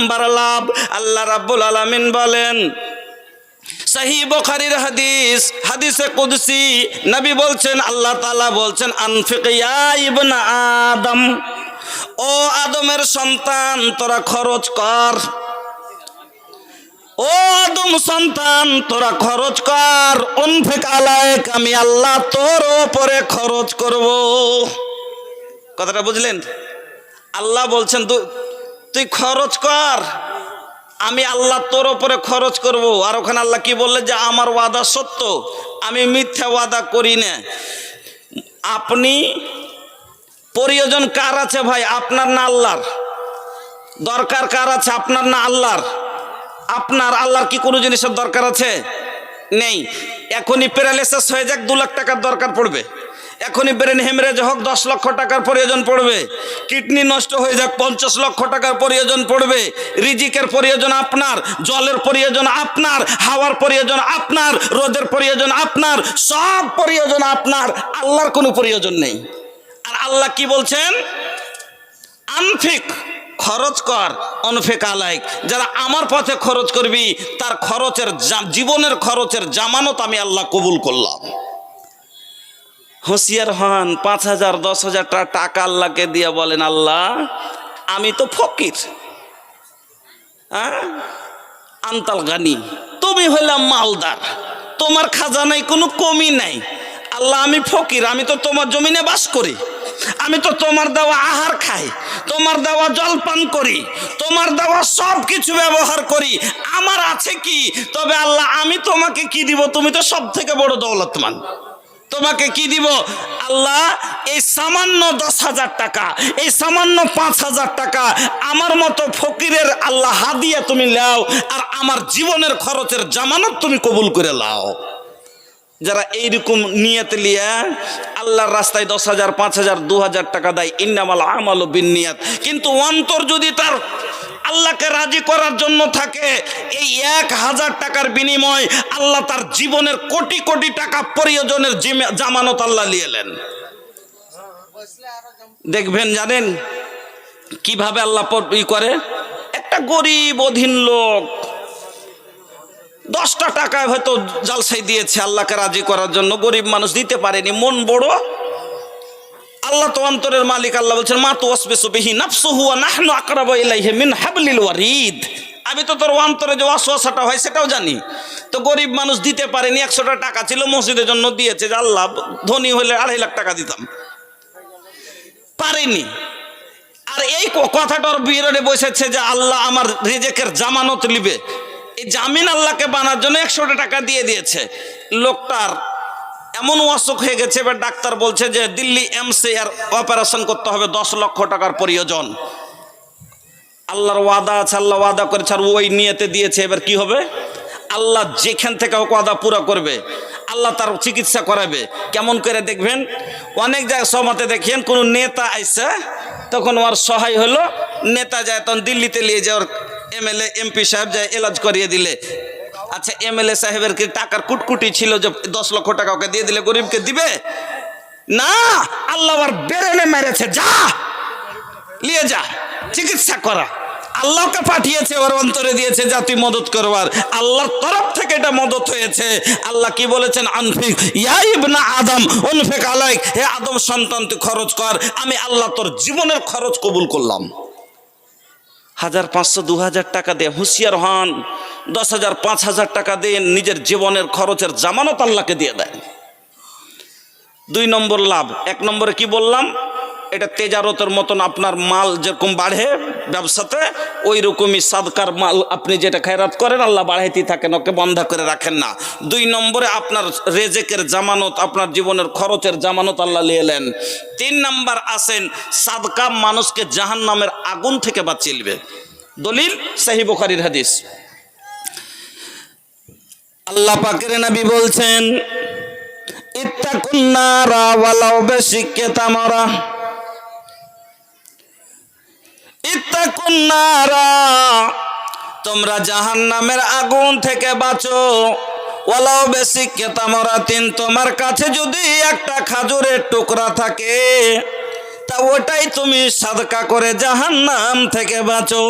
Number লাভ, আল্লাহ রাব্বুল আলামিন বলেন, সহিহ বুখারীর হাদিস, হাদিসে কুদসি, নবী বলছেন, আল্লাহ তাআলা বলছেন, আনফিক ইয়া ইবনা আদম, ও আদমের সন্তান তোরা খরচ কর, ও আদম সন্তান তোরা খরচ কর, উনফিক আলাইক, আমি আল্লাহ তোর উপরে খরচ করব। কথাটা বুঝলেন? আল্লাহ বলছেন তুই খরচ কর, আমি আল্লাহ তোর উপরে খরচ করব। আর ওখানে আল্লাহ কি বললেন, যে আমার ওয়াদা সত্য, আমি মিথ্যা ওয়াদা করি না। আপনি প্রয়োজন কার আছে ভাই? আপনার না আল্লাহর? দরকার কার আছে? আপনার না আল্লাহর? আপনার। আল্লাহর কি কোনো জিনিসের দরকার আছে? নেই। এখনই প্যারালাইসিস হয়ে যাক 2 লাখ টাকার দরকার পড়বে, এখনই ব্রেন হেমরেজ হোক 10 লক্ষ টাকার প্রয়োজন পড়বে, কিডনি নষ্ট হয়ে যাক 50 লক্ষ টাকার প্রয়োজন পড়বে। রিজিকের প্রয়োজন আপনার, জলের প্রয়োজন আপনার, হাওয়ার প্রয়োজন আপনার, রোদের প্রয়োজন আপনার, সব প্রয়োজন আপনার, আল্লাহর কোনো প্রয়োজন নেই। আর আল্লাহ কি বলছেন? আনফিক, খরচ কর, অনফিক আলাইক, যারা আমার পথে খরচ করবি তার খরচের জীবনের খরচের জামানত আমি আল্লাহ কবুল করলাম। হুঁশিয়ার হন, 5,000 10,000 টাকা আল্লাহকে দিয়ে বলেন, আল্লাহ আমি তো ফকির, আনতাল গানি, তুমি হইলাম মালদার, তোমার খাজানায় কোনো কমি নাই। আল্লাহ আমি ফকির, আমি তো তোমার জমিনে বাস করি, আমি তো তোমার দেওয়া আহার খাই, তোমার দেওয়া জল পান করি, তোমার দেওয়া সব কিছু ব্যবহার করি, আমার আছে কি? তবে আল্লাহ আমি তোমাকে কি দিব? তুমি তো সব থেকে বড় দৌলতমান, তোমাকে কি দিব? আল্লাহ এই সামান্য 10,000 টাকা, এই সামান্য 5,000 টাকা আমার মতো ফকিরের আল্লাহ হাদিয়া তুমি লাও, আর আমার জীবনের খরচের জামানত তুমি কবুল করে লাও। যারা এইরকম নিয়ত লিয়া আল্লাহর রাস্তায় 10,000 5,000 2,000 টাকা দেয়, ইন্নামাল আমালু বিন্নিয়াত, কিন্তু অন্তর যদি তার আল্লাহকে রাজি করার জন্য থাকে, এই 1,000 টাকার বিনিময় আল্লাহ তার জীবনের কোটি কোটি টাকা প্রয়োজনের জামানত আল্লাহ নিয়েলেন। দেখবেন, জানেন কিভাবে আল্লাহ করে? একটা গরিব অধীন লোক 10টা টাকায় হয়তো জালসাই দিয়েছে আল্লাহকে রাজি করার জন্য, গরিব মানুষ দিতে পারেনি, মন বড়। আল্লাহ তো অন্তরের মালিক, আল্লাহ বলছেন, মা তুওয়াসবিসু বিহি নাফসুহু ওয়া নাহনু আকরাবু ইলাইহি মিন হাবলিল ওয়ারিদ, আমি তো তোর অন্তরে যে ওয়াসওয়াসাটা হয় সেটাও জানি। তো গরিব মানুষ দিতে পারেনি, 100টা টাকা ছিল মসজিদের জন্য দিয়েছে, যে আল্লাহ ধনী হলে 2.5 লাখ টাকা দিতাম, পারেনি। আর এই কথাটার বিরোধে বসেছে যে আল্লাহ আমার রিজিকের জামানত নিবে, এই জামিন আল্লাহকে বানার জন্য 100টা টাকা দিয়ে দিয়েছে। লোকটার এমন অসুখ হয়ে গেছে, এবার ডাক্তার বলছে যে দিল্লি এমসে আর অপারেশন করতে হবে, 10 লক্ষ টাকার প্রয়োজন। আল্লাহর ওয়াদা আছে, আল্লাহ ওয়াদা করেছে, আর ওই নিয়তে দিয়েছে। এবার কি হবে? আল্লাহ যেখান থেকে হোক ওয়াদা পুরো করবে, আল্লাহ তার চিকিৎসা করাবে। কেমন করে দেখবেন, অনেক জায়গায় সমাতে দেখেন কোনো নেতা আইসে, তখন ওর সহায় হলো, নেতা যায় তখন দিল্লিতে নিয়ে যায়, ওর এমএলএ এমপি সাহেব যায় এলাজ করিয়ে দিলে। আচ্ছা, এমএলএ সাহেবের কি টাকার কুটকুটি ছিল যে 10 লক্ষ টাকা ওকে দিয়ে দিলে গরিবকে দিবে না? আল্লাহ আর বেরেনে মেরেছে, যা নিয়ে যা চিকিৎসা করা। আল্লাহকে পাঠিয়েছে, ওর অন্তরে দিয়েছে যা তুই মদত করবার, আল্লাহর তরফ থেকে এটা মদত হয়েছে। আল্লাহ কি বলেছেন? আনফিক ইয়া ইবনা আদম উনফিক আলাইক, হে আদম সন্তান তুই খরচ কর, আমি আল্লাহ তোর জীবনের খরচ কবুল করলাম। 1,000 500 2,000 টাকা দিয়ে হুঁশিয়ার হন, 10,000 5,000 টাকা দিয়ে নিজের জীবনের খরচের জামানত আল্লাহকে দিয়ে দেয়। 2 নম্বর লাভ। 1 নম্বরে কি বললাম? এটা তেজারতের মতন, আপনার মাল যেরকম বাড়ে ব্যবসাতে, ওই রকমই সাদকার মাল আপনি যেটা খায়রাত করেন আল্লাহ বাড়াইতেই থাকেন, ওকে বন্ধ করে রাখেন না। 2 নম্বরে আপনার রেজেকের জামানত, আপনার জীবনের খরচের জামানত আল্লাহ নিয়েলেন। 3 নম্বর আসেন, সাদকা মানুষকে জাহান্নামের আগুন থেকে বাঁচিয়ে নেবে। দলিল সহিহ বুখারীর হাদিস, আল্লাহ পাকের নবী বলছেন, ইত্তাকুন নারা ওয়ালাউ বিশিক্কি তামরা, ইত্তাকুন নারা, তোমরা জাহান্নামের আগুন থেকে বাঁচো, ওয়ালাউ বিশিক্কি তামরাতিন, তোমার কাছে যদি একটা খাজুরের টুকরা থাকে তা ওটাই তুমি সাদকা করে জাহান্নাম থেকে বাঁচো।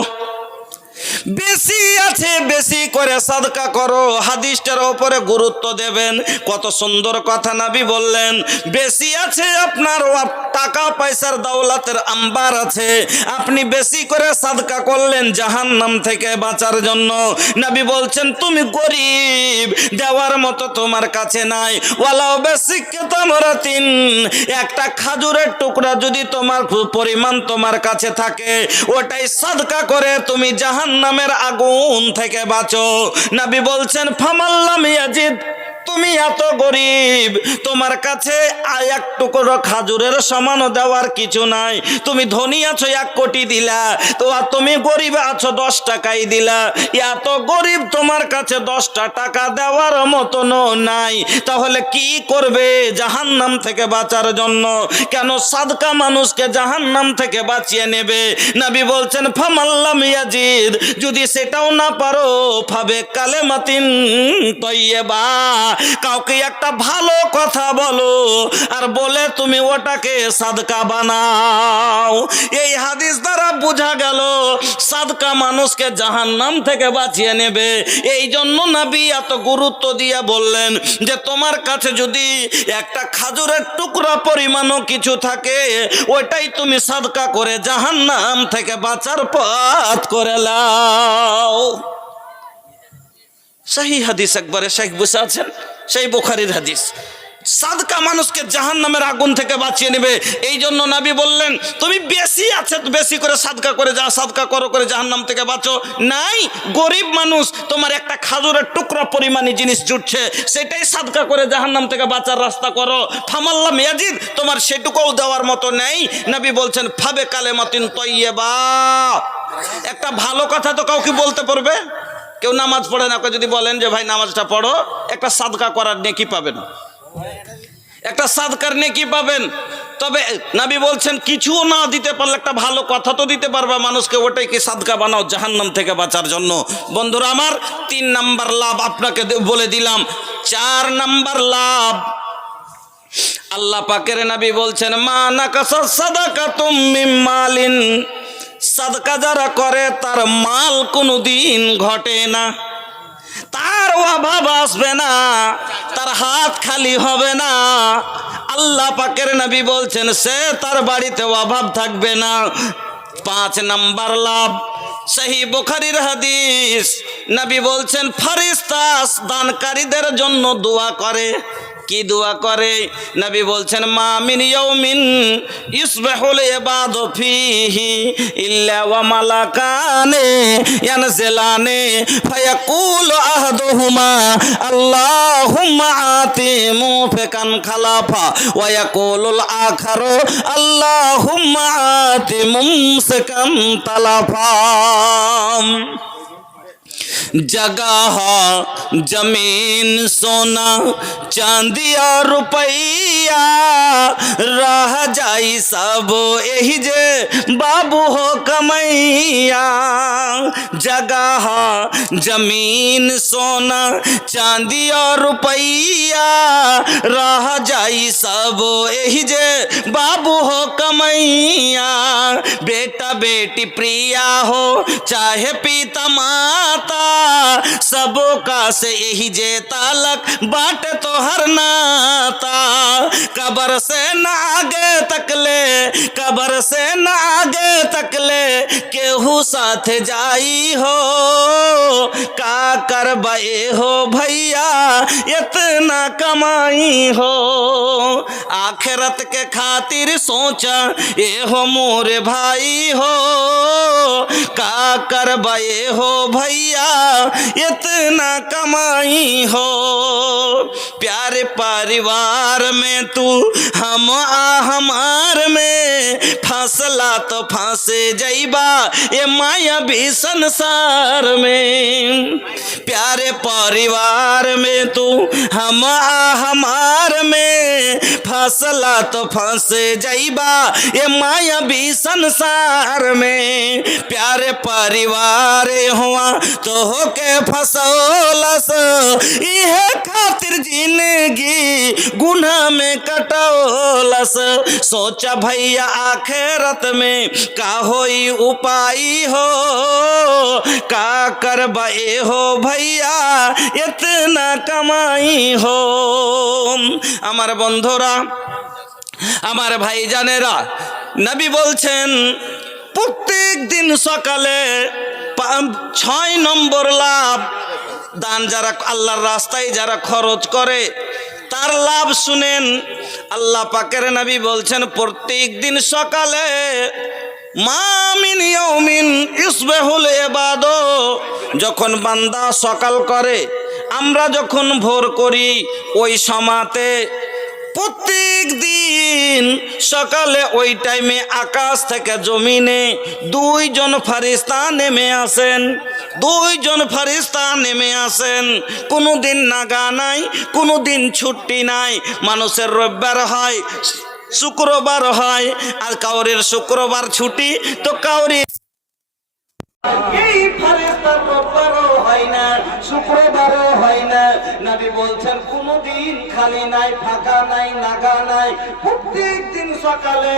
বেশি আছে বেশি করে সাদকা করো, হাদিসটার উপরে গুরুত্ব দেবেন। কত সুন্দর কথা নবী বললেন, বেশি আছে আপনার টাকা পয়সার দৌলতের আম্বার আছে, আপনি বেশি করে সাদকা করলেন জাহান্নাম থেকে বাঁচার জন্য। নবী বলছেন তুমি গরিব, দেওয়ার মতো তোমার কাছে নাই। ওয়ালাও বেশিকে তামরাতিন, একটা খাজুরের টুকরা যদি তোমার পরিমাণ তোমার কাছে থাকে, ওটাই সাদকা করে তুমি জাহান্নামের আগুন থেকে বাঁচো। নবী বলছেন ফামাল্লাম ইয়াজিদ, তুমি এত গরিব, তোমার কাছে এক টুকরো খাজুরের সমান দেওয়ার কিছু নাই। তুমি ধনী আছো 1 কোটি দিলা, তো তুমি গরিব আছো 10 টাকাই দিলা। এত গরিব তোমার কাছে 10টা টাকা দেওয়ার মতন নাই, তাহলে কি করবে জাহান্নাম থেকে বাঁচার জন্য? কেন সাদকা মানুষকে জাহান্নাম থেকে বাঁচিয়ে নেবে। নবী বলছেন ফামাল্লাম ইয়াজিদ, যদি সেটাও না পারো ফাবে কালেমাতিন তয়্যিবা, কাউকে একটা ভালো কথা বলো আর বলে তুমি ওটাকে সাদকা বানাও। এই হাদিস দ্বারা বোঝা গেল সাদকা মানুষকে জাহান্নাম থেকে বাঁচিয়ে নেবে। এই জন্য নবী এত গুরুত্ব দিয়ে বললেন যে তোমার কাছে যদি একটা খাজুরের টুকরা পরিমাণও কিছু থাকে, ওইটাই তুমি সাদকা করে জাহান্নাম থেকে বাঁচার পথ করে লাও। সহি হাদিস, একবারে শেখ বসে আছেন, সেই বুখারীর হাদিস। সাদকা মানুষকে জাহান্নামের আগুন থেকে বাঁচিয়ে নেবে। এই জন্য নবী বললেন তুমি বেশি আছে বেশি করে সাদকা করে সাদকা করো করে জাহান্নাম থেকে বাঁচো। নাই, গরিব মানুষ তোমার একটা খাজুরের টুকরা পরিমাণে জিনিস জুটছে, সেটাই সাদকা করে জাহান্নাম থেকে বাঁচার রাস্তা করো। ফামাল্লাম ইয়াজিদ, তোমার সেটুকুও দেওয়ার মতো নেই, নবী বলছেন ফাবে কালেমাতিন তয়্যিবা, একটা ভালো কথা তো কাউকে বলতে পারবে। কেউ নামাজ পড়ে না, যদি বলেন যে ভাই নামাজটা পড়ো, একটা সাদকা করার নেকি পাবেন, একটা সাদকার নেকি পাবেন। তবে নবী বলছেন কিছু না দিতে পারলে একটা ভালো কথা তো দিতে পারবা মানুষকে, ওটাই কি সাদকা বানাও জাহান্নাম থেকে বাঁচার জন্য। বন্ধুরা আমার, 3 নাম্বার লাভ আপনাকে বলে দিলাম। 4 নাম্বার লাভ, আল্লাহ পাকের নবী বলছেন মা নাকাসা সাদাকাতুম মিন মালিন, সাদকা যারা করে তার মাল কোনোদিন ঘটে না, তার অভাব আসবে না, তার হাত খালি হবে না। আল্লাহ পাকের নবী বলছেন সে তার বাড়িতে অভাব থাকবে না। 5 নাম্বার লাভ, সহি বুখারীর হাদিস, নবী বলছেন ফেরেশতা দানকারীদের জন্য দোয়া করে। কি দোয়া করে? নবী বলছেন মা মিন ইয়াউমিন ইসবাহুল ইবাদু ফিহি ইল্লা ওয়া মালাকানে ইয়ানজিলানে ফায়াকুলু আহাদুহুমা আল্লাহুম্মা আতি মুফিকান খালাফা ওয়া ইয়াকুলুল আখারু আল্লাহুম্মা আতি মুমসিকান তালাফা। जगह जमीन सोना चांदी और रुपया रह जाई सब यही जे बाबू हो कमैया। जगह जमीन सोना चांदी और रुपया रह जाई सब यही जे बाबू हो कमैया। बेटा बेटी प्रिया हो चाहे पिता माता, सबों का से यही जे तालक बाट तो हर नाता। कबर से न आगे तकले, कबर से न आगे तकले केहू साथ जाई हो। का करबे हो भैया इतना कमाई हो, आखिरत के खातिर सोचा ये हो मोरे भाई हो। का करबे हो भैया इतना कमाई हो। प्यारे परिवार में तू हम हमार में फसला तो फंसे जइबा ये माया भी संसार में। प्यारे परिवार में तू हम हमार में फसला तो फंसे जइबा ये माया भी संसार में। प्यारे परिवार हुआ तो हो के फसौलस इहे खातिर जिंदगी गुनाह में कटौलस। सोचा भैया आखिरत में का होई उपाय हो, का करबे हो भैया इतना कमाई हो। আমার বন্ধুরা, আমার ভাইজানেরা, নবী বলছেন প্রত্যেক দিন সকালে 6 নম্বর লাভ দান যারা আল্লাহর রাস্তায় যারা খরচ করে তার লাভ শুনেন। আল্লাহ পাকের নবী বলছেন প্রত্যেক দিন সকালে মা মিন ইয়াউমিন ইসবাহুল ইবাদু, যখন বান্দা সকাল করে, আমরা যখন ভোর করি ওই সময়তে প্রত্যেক দিন সকালে ওই টাইমে আকাশ থেকে জমিনে 2 জন ফেরেশতা নেমে আসেন। 2 জন ফেরেশতা নেমে আসেন। কোনো দিন নাগা নাই, কোনো দিন ছুটি নাই। মানুষের রবিবার হয়, শুক্রবার হয়, আর কাউরের শুক্রবার ছুটি তো কাউরি এই ফেরেশতা রোববারও হয় না, শুক্রবারও হয় না। নবী বলছেন কোনদিন খালি নাই, ফাঁকা নাই, নাগা নাই। প্রত্যেক দিন সকালে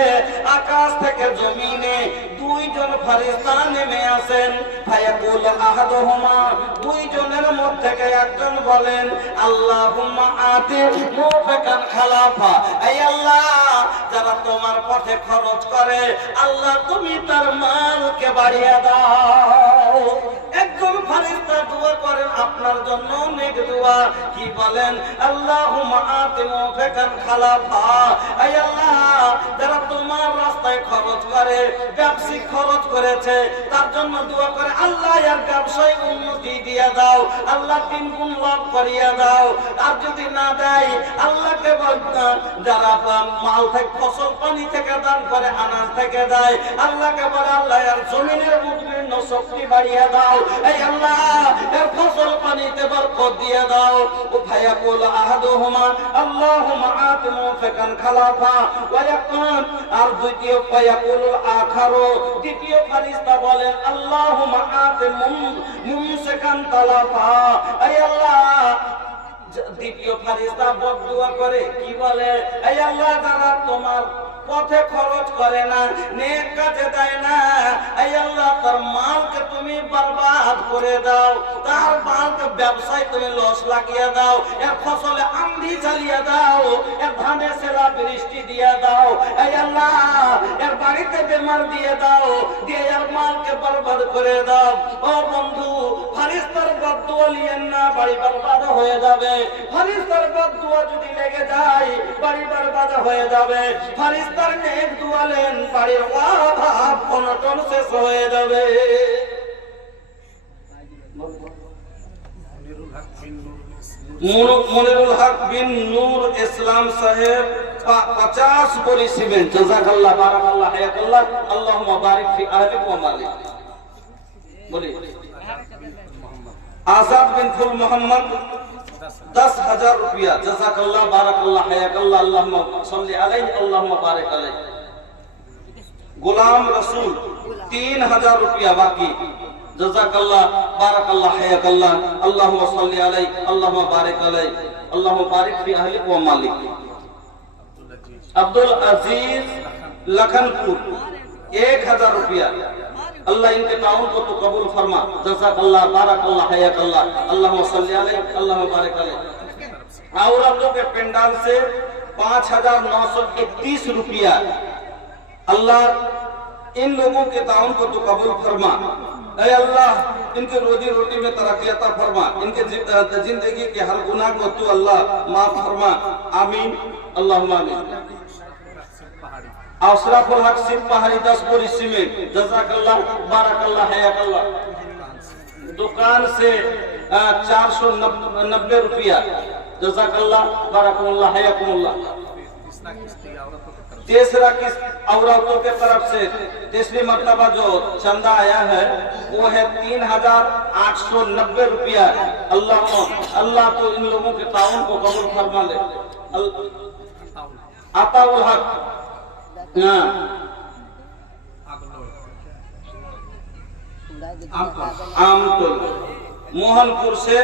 আকাশ থেকে জমিনে 2 জন ফেরেশতা নেমে আসেন। ফায়াকুল আহাদুহুমা, 2 জনের মধ্যে থেকে একজন বলেন আল্লাহুম্মা আতি মুফিকান খালাফা, এই আল্লাহ যারা তোমার পথে খরচ করে আল্লাহ তুমি তার মালকে বাড়িয়ে দাও। একজন ফেরেশতা দোয়া করেন আপনার জন্য নেক দোয়া, কি বলেন আল্লাহুম্মা আতি মুফিকান খালাফা, এই আল্লাহ যারা তোমার রাস্তায় খরচ করে, ব্যবসায়িক খরচ করেছে তার জন্য দোয়া করে আল্লাহ এর ব্যবসায় উন্নতি দিয়ে দাও, আল্লাহ 3 গুণ লাভ করিয়ে দাও। আর যদি না দেয় আল্লাহকে বলতাম যারা মাল থেকে ফসল পানি থেকে দান করে, আনাজ থেকে দেয়, আল্লাহকে বলে আল্লাহ এর জমিনের উদ্ভিন্ন শক্তি বাড়িয়ে দাও, এই আল্লাহ এর ফসল পানিতে বরকত দিয়ে দাও। ও ফায়াকুল আহাদুহুমা আল্লাহুম্মা আতি মুফিকান খালাফা ওয়া ইয়াকুন, আর দ্বিতীয় ফায়াকুল আখারু, দ্বিতীয় ফেরেশতা বলেন আল্লাহুম্মা আতি মুমসিকান তালাফা, এই আল্লাহ দ্বিতীয় ফেরেশতা বদদুয়া করে কি বলে এই আল্লাহ যারা তোমার পথে খরচ করে না, নেক কাজে দেয় না, এই আল্লাহ তার মালকে তুমি বরবাদ করে দাও, তার মালকে ব্যবসায় তুমি লস লাগিয়ে দাও, এর ফসলে আন্ধি চালিয়ে দাও, এর ধানে সেরা বৃষ্টি দিয়ে দাও, এই আল্লাহ এর বাড়িতে বেমার দিয়ে দাও, দিয়ে এর মালকে বরবাদ করে দাও। ও বন্ধু, ফেরেশতার বদদুয়া নিয়েন না, বাড়ি বরবাদ হয়ে যাবে। ফেরেশতার বদদুয়া যদি লেগে যায় বাড়ি বরবাদ হয়ে যাবে। ফেরেশতার নেক দোয়া লেন, বাড়ির অভাব অনটন শেষ হয়ে যাবে। মনিরুল হক বিন নূর ইসলাম সাহেব 50 বড়ি সিমেন্ট, জাযাকাল্লাহ বারাকাল্লাহ হায়াকাল্লাহ, আল্লাহুম্মা বারিক ফি আহলিক ওয়া মালিক। বলি आजाद बिन फुल मोहम्मद 10,000 रुपया, जज़ाकल्लाह बारकल्लाह हयाकल्लाह, अल्लाहुम्मा सल्ली अलैहि अल्लाहुम्मा बारिक अलैहि। गुलाम रसूल 3,000 रुपया बाकी, जज़ाकल्लाह बारकल्लाह हयाकल्लाह, अल्लाहुम्मा सल्ली अलैहि अल्लाहुम्मा बारिक अलैहि, अल्लाहुम्मा बारिक फी अहलिक व मालिक। अब्दुल अजीज लखनपुर 1,000 रुपया, अल्लाह इनके ताउन को तो कबूल फरमा, जज़ाकल्लाह बारकल्लाह हयाकल्लाह, अल्लाहुम्मा सल्ली अलैहि अल्लाहुम्मा बारिक अलैहि। और आप लोग के पेंडाल से 5,931 रुपया, अल्लाह इन लोगों के ताउन को तो कबूल फरमा, ऐ अल्लाह इनके रोजी रोटी में तरक्की अता फरमा, इनके जिंदगी के हर गुनाह को तू अल्लाह माफ फरमा, आमीन अल्लाहुम्मा आमीन। अशरफुल हक सिंह पहाड़ी 10 बोरी सीमेंट, जज़ाकल्लाह बारकल्लाह हयाकल्लाह। दुकान से 490 रुपया, जज़ाकल्लाह बारकल्लाह हयाकुमुल्लाह। तीसरा किस्त औरतों के तरफ से तीसरी मर्तबा जो चंदा आया है वो है 3,890 रुपया। अल्लाह तो इन लोगों के ताउन को कबूल फरमा ले। अताउल हक मोहनपुर से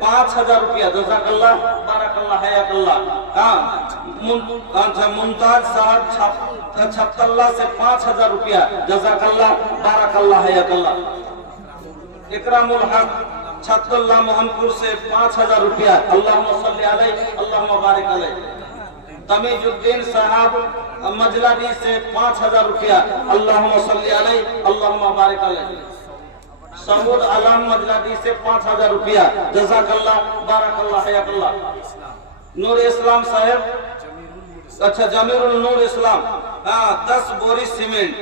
5000 रुपया, जज़ाकल्लाह बारकल्लाह हयाकल्लाह। अच्छा, मुमताज साहब छत्तल्ला से 5000 रुपया, जज़ाकल्लाह बारकल्लाह हयाकल्लाह। इकरामुल हक छत्तल्ला मोहनपुर से 5000 रुपया, अल्लाहुम्मा सल्ली अलैहि अल्लाहुम्मा बारिक अलैहि। तमीजुद्दीन साहब मजलाडी से 5000 रुपया, अल्लाहुम्मा सल्ली अलैहि अल्लाहुम्मा बारिक अलैहि। समूद आलम मजलाडी से 5000 रुपया, जज़ाकल्लाह बारकल्लाह हयाकल्लाह। नूर इस्लाम साहब, अच्छा जमीरुल नूर इस्लाम, 10 बोरी सीमेंट,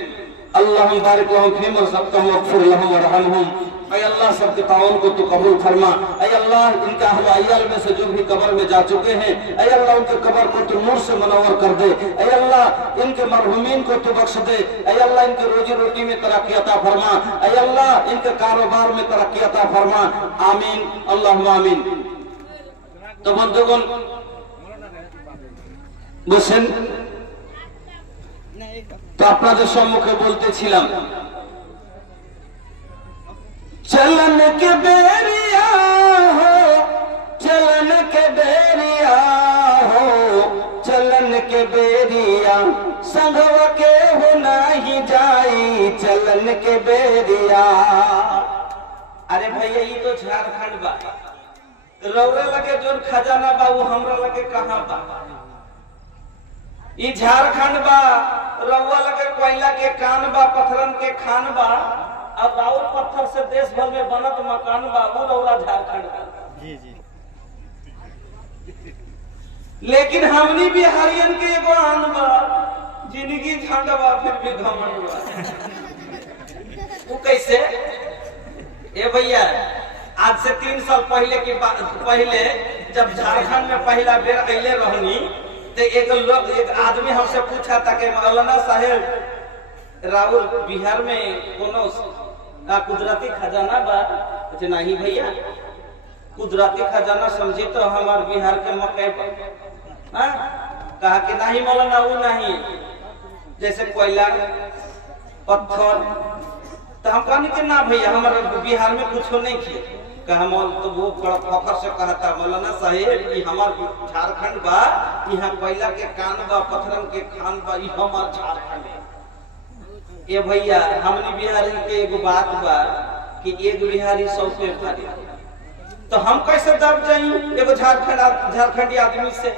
अल्लाहुम्मा बारिक लहुम फीमा सबतहुम वगफिर लहुम वरहमहुम। ऐ अल्लाह सबके ताउन को तू कबूल फरमा। ऐ अल्लाह इनका अहवाल में से जो भी कब्र में जा चुके हैं, ऐ अल्लाह उनके कब्र को तू नूर से मनव्वर कर दे। ऐ अल्लाह इनके मरहुमीन को तू बख्श दे। ऐ अल्लाह इनके रोजी रोटी में तरक्की अता फरमा। ऐ अल्लाह इनके कारोबार में तरक्की अता फरमा। आमीन अल्लाहुम्मा आमीन। तो बंधुगण বসেন। তো আপনাদের সম্মুখে বলতেছিলাম, चलन के बेरिया हो, चलन के बेरिया हो, चलन के बेरिया संगवा के हो नहीं जाई, चलन के बेरिया। अरे भैया ये तो झारखंड बा, रौरे लगे जो खजाना बा वो हमरा लगे कहाँ बा? ये झारखंड बा, रउआ लगे कोयला के कान बा, पत्थरन के खान बा, और राउर पत्थर से देश भर में बनत मकान बा, वो रउरा झारखंड बा। जी जी। लेकिन हमनी बिहारियन के एगो आन बा, जिंदगी झंड बा फिर भी घमंड बा। वो कैसे? ए भैया, आज से 3 साल पहले की बात, पहले जब झारखंड में पहला बेर अइले रहनी, तो एक आदमी हमसे पूछा था कि मौलाना साहेब राहुल बिहार में कोनो कुदरती खजाना बा? अच्छा नहीं भैया, कुदरती खजाना समझी तो हमार बिहार के मकई बा। कहा कि नहीं मौलाना वो नहीं, जैसे कोयला पत्थर। तो हम कहने के ना भैया हमारे बिहार में कुछ नहीं किए। कहा मौल तो वो बड़ा फखर से कहा था, मौलाना साहेब ये हमार झारखंड बा, यहाँ कोयला के कान बा, पत्थरन के खान बा, ये हमार झारखंड है। ये भैया हमनी बिहारी के एगो बात बा कि एक बिहारी 100 पे भारी। तो हम कैसे दब जाई एगो झारखंडी आदमी से?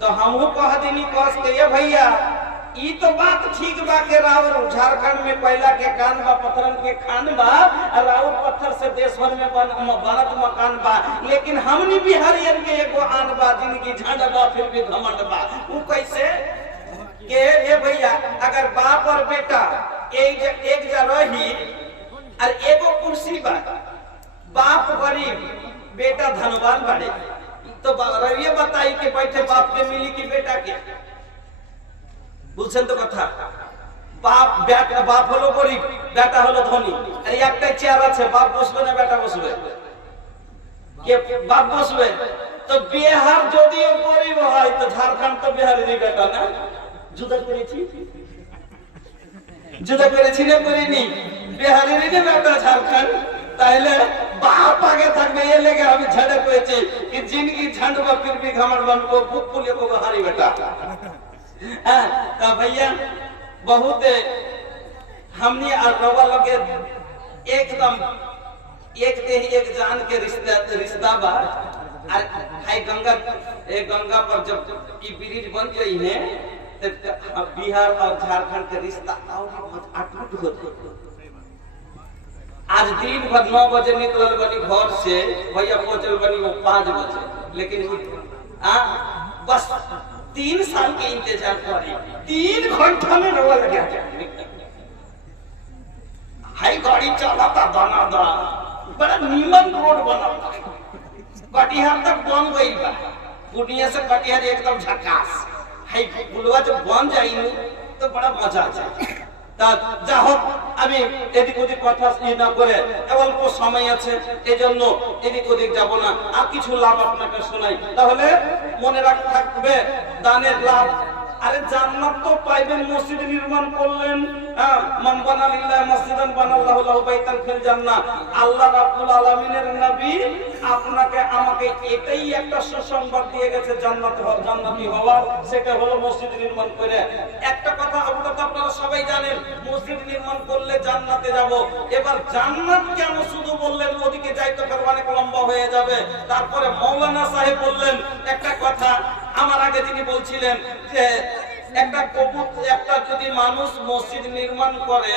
तो हमहू कह देनी कस के ये भैया ई तो बात ठीक बा के राउर झारखंड में कोयला के कान बा, पत्थरन के खान बा, और राउर पत्थर से देश भर में बनत मकान बा, लेकिन हमनी बिहारियन के एगो आन बा, जिनकी झंड बा फिर भी घमंड बा। वो कैसे के ये भैया अगर बाप और बेटा एक जा रही और एगो कुर्सी बा, बाप गरीब बेटा धनवान बाड़े, तो रविये बताई के बैठे बाप के मिली की बेटा के? बुझছেন তো কথা? বাপ হলো গরিব, বেটা হলো ধনী। আর একটা চেয়ার আছে, বাপ বসবে না বেটা বসবে? কে বাপ বসবে? তো বিহার যদিও গরিব হয় তো ঝাড়খণ্ড তো বিহারেরই বেটা না? জুদা করেছি না করিনি? বিহারেরই না বেটা ঝাড়খণ্ড। তাহলে বাপ আগে থাকবে, ये लेके আমি ঝাড়ে পেয়েছি कि जिंदगी झंड में फिर भी घमंड बन को बुक पुलिया को हारी बेटा। तो भैया बहुत हमने रवा लगे एकदम एक देही एक जान के रिश्ता बा। हाई गंगा पर जब ये ब्रिज बन गई है तो बिहार और झारखंड के रिश्ता और अटूट होते। आज दिन भर 9 बजे निकल बनी घर से, भैया पहुंचल बनी वो 5 बजे, लेकिन बस 3 साल के इंतजार करी, 3 घंटा में रोवा लग गया। हाई गाड़ी चला था दानादार, बड़ा नीमन रोड बना था, कटिहार तक बन गई बा, पूर्णिया से कटिहार एकदम झकास। हाई पुलवा जब बन जाई तो बड़ा मजा आ जाए। তা যা হোক আমি এদিক ওদিক কথা না করে অল্প সময় আছে এজন্য এদিক ওদিক যাব না, আর কিছু লাভ আপনাকে শোনাই, তাহলে মনে রাখতে থাকবে দানের লাভ আরে জান্নাত তো পাইবেন, মসজিদ নির্মাণ করলেন, মান বানা লিল্লাহি মসজিদান বানাল্লাহু লাহু বাইতান ফিল জান্নাহ। আল্লাহ রাব্বুল আলামিনের নবী আপনাকে আমাকে এটাই একটা সুসংবাদ দিয়ে গেছে জান্নাতি হওয়ার, সেটা হলো মসজিদ নির্মাণ করে। একটা কথা আপনারা সবাই জানেন, মসজিদ নির্মাণ করলে জান্নাতে যাব। এবার জান্নাত কেন শুধু বললেন, ওদিকে যাইতে পারবে অনেক লম্বা হয়ে যাবে। তারপরে মাওলানা সাহেব বললেন একটা কথা, আমার আগে তিনি বলছিলেন যে একটা যদি মানুষ মসজিদ নির্মাণ করে,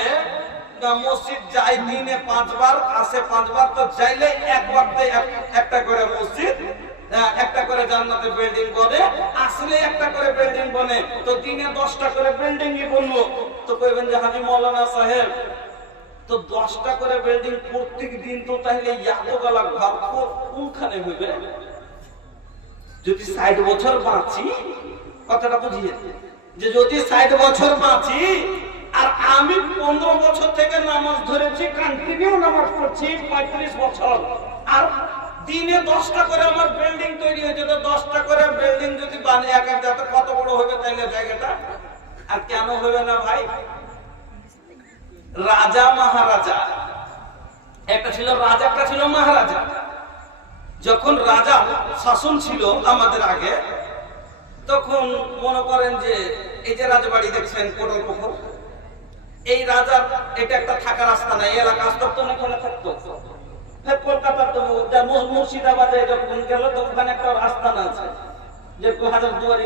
মসজিদ যায় দিনে 5 বার, আসে 5 বার, তো যাইলে এক ওয়াক্তে একটা করে মসজিদ, একটা করে জান্নাতের বিল্ডিং বনে, আসলে একটা করে বিল্ডিং বনে, তো দিনে 10টা করে বিল্ডিংই বনলো। তো কইবেন যে হাজী মাওলানা সাহেব, তো 10টা করে বিল্ডিং প্রত্যেক দিন, তো তাহলে এতগুলা ঘর কোনখানে হইবে? যদি 60 বছর বাঁচি, কথাটা বুঝিয়ে যে যদি 60 বছর বাঁচি, আর আমি 15 বছর থেকে নামাজ ধরেছি, কন্টিনিউ নামাজ পড়ছি 35 বছর, আর দিনে 10টা করে আমার বিল্ডিং তৈরি হয়েছে, তো 10টা করে বিল্ডিং যদি বানিয়ে এক এক জায়গাতে কত বড় হবে তাইলে জায়গাটা? আর কেন হবে না ভাই? রাজা মহারাজা, একটা ছিল রাজা, একটা ছিল মহারাজা। যখন রাজা শাসন ছিল আমাদের আগে, তখন মনে করেন যে এই যে রাজবাড়ি দেখছেন কোটল পুকুর, এই রাজার এটা একটা থাকার রাস্তা নাই, এলাকা আসতো না, এখানে থাকতো। কলকাতার তো মুর্শিদাবাদে যখন গেল, তো ওখানে একটা রাস্তা না আছে, যে হাজার দুয়ারি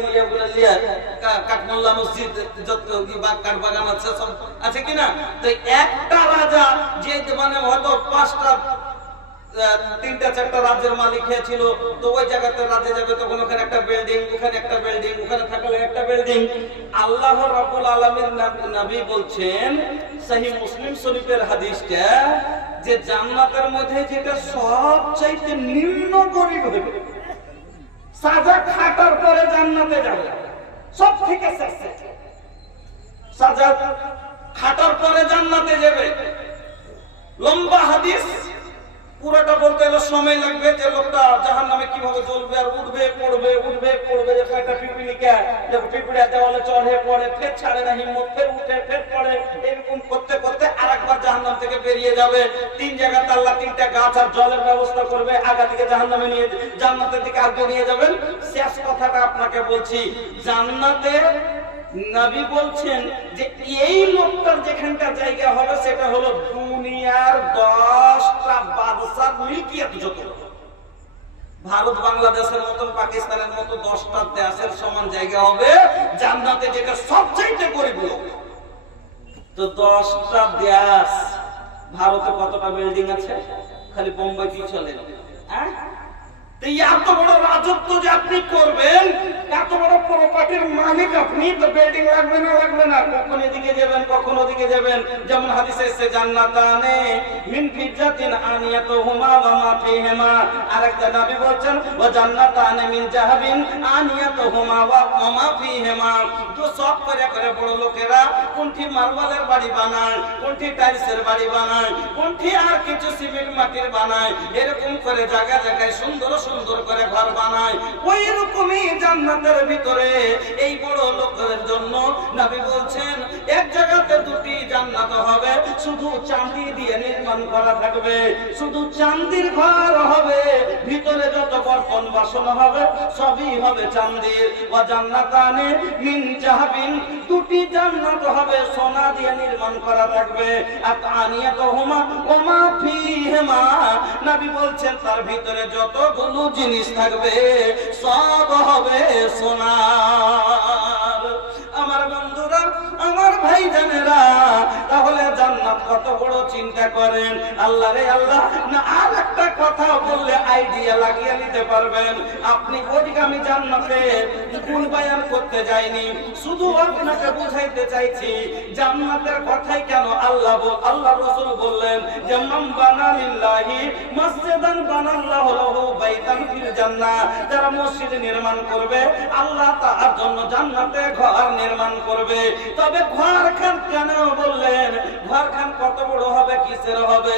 কাঠমোল্লা মসজিদ, যত কাঠবাগান আছে সব আছে কিনা। তো একটা রাজা যে মানে হয়তো 5টা 3টা 4টা রাজ্যের মালিক হয়েছিল, তো ওই জায়গাতে রাজে যাবে, তখন ওখানে একটা বিল্ডিং, ওখানে একটা বিল্ডিং, ওখানে থাকলে একটা বিল্ডিং। আল্লাহ রাব্বুল আলামিন নবী বলছেন সহিহ মুসলিম শরীফের হাদিসটা, যে জান্নাতের মধ্যে যেটা সবচাইতে নিম্ন গরিব হবে, সাজা খাটার পরে জান্নাতে যাবে, সব থেকে শেষে সাজা খাটার পরে জান্নাতে যাবে। লম্বা হাদিস, পুরোটা বলতে গেলে সময় লাগবে, যে লোকটা জাহান্নামে কিভাবে জ্বলবে, আর উঠবে পড়বে, উঠবে পড়বে, যে একটা পিপিলিকা, যে পিপিলিকা দেওয়ালে চড়ে পড়ে, ফের ছাড়ে না হিম্মত, ফের উঠে ফের পড়ে, এরকম করতে করতে আরেকবার জাহান্নাম থেকে বেরিয়ে যাবে। 3 জায়গাতে আল্লাহ 3টা গাছ আর জলের ব্যবস্থা করবে, আগা থেকে জাহান্নামে নিয়ে, জান্নাতের দিকে আগে নিয়ে যাবেন। শেষ কথাটা আপনাকে বলছি, জান্নাতে নবী বলছেন যে এই লোকটার যেখানকার জায়গা হবে, সেটা হলো দুনিয়ার 10টা বাদশার মিলকিয়াত যত, ভারত বাংলাদেশের মতন, পাকিস্তানের মতো 10টা দেশের সমান জায়গা হবে জান্নাতে, যেটা সবচাইতে গরিব লোক। তো 10টা দেশ, ভারতে কতটা বিল্ডিং আছে? খালি বোম্বাই চলে, হ্যাঁ? এত বড় রাজত্ব যে আপনি করবেন, এত বড় প্রপার্টির মালিক আপনি, তো বিল্ডিং লাগবে না? লাগবে না। কখন এদিকে যাবেন, কখন ওদিকে যাবেন। যেমন হাদিসে এসেছে, জান্নাতানে মিন ফিজ্জাতিন আনিয়াতুহুমা ওয়া মা ফিহিমা। আরেকটা নবী বলেন, ওয়া জান্নাতানে মিন যাহাবিন আনিয়াতুহুমা ওয়া মা ফিহিমা। তো সব করে করে বড় লোকেরা কোনটি মার্বেলের বাড়ি বানায়, কোনটি টাইলসের বাড়ি বানায়, কোনটি আর কিছু সিমেন্ট মাটির বানায়, এরকম করে জায়গায় জায়গায় সুন্দর সুন্দর করে ঘর বানায়। ওই রকমই জান্নাতের ভিতরে এই বড় লোকের জন্য নবী বলছেন, এক জায়গাতে 2টি জান্নাত হবে, শুধু চাঁদি দিয়ে নির্মাণ করা থাকবে, শুধু চাঁদির ঘর হবে, ভিতরে যত বর্তন বাসন হবে সবই হবে চাঁদির। ওয়া জান্নাতানে মিন যাহাবিন, 2টি জান্নাত হবে সোনা দিয়ে নির্মাণ করা থাকবে। আর আনিয়াতুহুমা ওয়া মা ফিহিমা, নবী বলছেন তার ভিতরে যতগুলো জিনিস থাকবে সব হবে সোনার। আমার বন্ধুরা, আমার ভাই জানেরা, তাহলে জান্নাত কত বড় চিন্তা করেন। আল্লাহ রে আল্লাহ, না আর একটা কথা বললে আইডিয়া লাগিয়ে নিতে পারবেন আপনি। ওদিকে আমি জান্নাতে গুণ বয়ান করতে যাইনি, শুধু আপনাকে বুঝাইতে চাইছি জান্নাতের কথাই কেন আল্লাহ রাসূল বললেন যে মান বানা লিল্লাহি মসজিদান বানাল্লাহু লাহু বাইতান ফিল জান্নাহ। যারা মসজিদ নির্মাণ করবে, আল্লাহ তার জন্য জান্নাতে ঘর নির্মাণ করবে। তবে ঘরখান কেন বললেন? ঘরখান কত বড় হবে, কিসের হবে?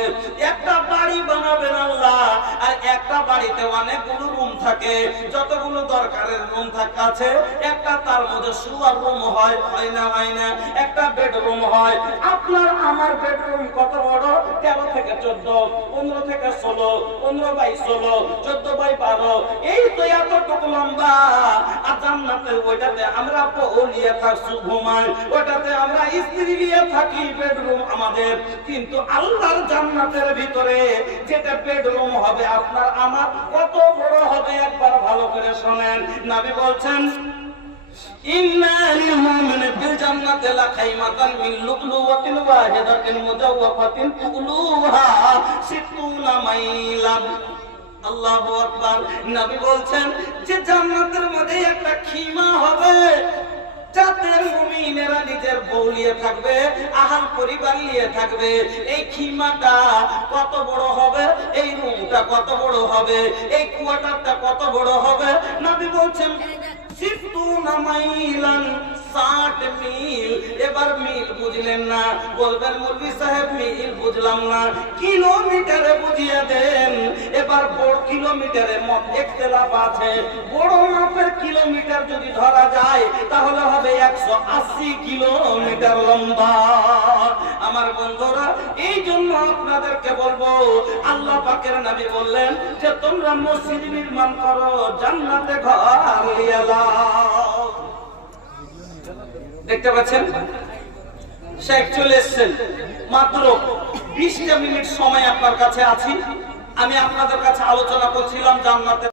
একটা বাড়ি বানাবেন আল্লাহ, আর এক একটা বাড়িতে অনেকগুলো রুম থাকে, যতগুলো দরকারের রুম থাকে আছে, একটা তার মধ্যে শোয়ার রুম হয়, হয় না হয় না, একটা বেডরুম হয়। আপনার আমার বেডরুম কত বড়? 13 থেকে 14, 15 থেকে 16, 15 বাই 16, 14 বাই 12, এই তো এতটুকু লম্বা। আর জান্নাতের ওইটাতে আমরা বউ নিয়ে থাকছি, ঘুমাই, ওইটাতে আমরা স্ত্রী নিয়ে থাকি, বেডরুম আমাদের। কিন্তু আল্লাহর জান্নাতের ভিতরে যেটা বেডরুম হবে আপনার আমার, কত বড় হবে একবার ভালো করে শোনেন। নবী বলছেন, ইন্না লিল মুমিনি ফিল জান্নাতি লাখাইমাতান মিন লুকলুওয়াতিন ওয়াহিদাতিন মুজাওওয়াফাতিন তুলুহা 60 মাইলান। আল্লাহু আকবার। নবী বলছেন যে জান্নাতের মধ্যে একটা খিমা হবে, যাতে মুমিনেরা নিজের বউ নিয়ে থাকবে, আহাল পরিবার নিয়ে থাকবে। এই খিমাটা কত বড় হবে, এই রুমটা কত বড় হবে, এই কোয়ার্টারটা কত বড় হবে। নবী বলছেন 60 মাইলান, 60 মিল। এবার মিল বুঝলেন না, বলবেন মৌলভী সাহেব মিল বুঝলাম না, কিলোমিটারে বুঝিয়ে দেন। এবার বড় কিলোমিটারে মত ইখতিলাফ আছে। বড় মাপের কিলোমিটার যদি ধরা যায় তাহলে হবে 180 কিলোমিটার লম্বা। আমার বন্ধুরা, এই জন্য আপনাদেরকে বলবো, আল্লাহ পাকের নবী বললেন যে তোমরা মসজিদ নির্মাণ করো, জান্নাতে ঘর নিয়ে যাও। দেখতে পাচ্ছেন শেখ চলে এসেছেন, মাত্র 20টা মিনিট সময় আপনার কাছে আছি। আমি আপনাদের কাছে আলোচনা করছিলাম জান্নাতের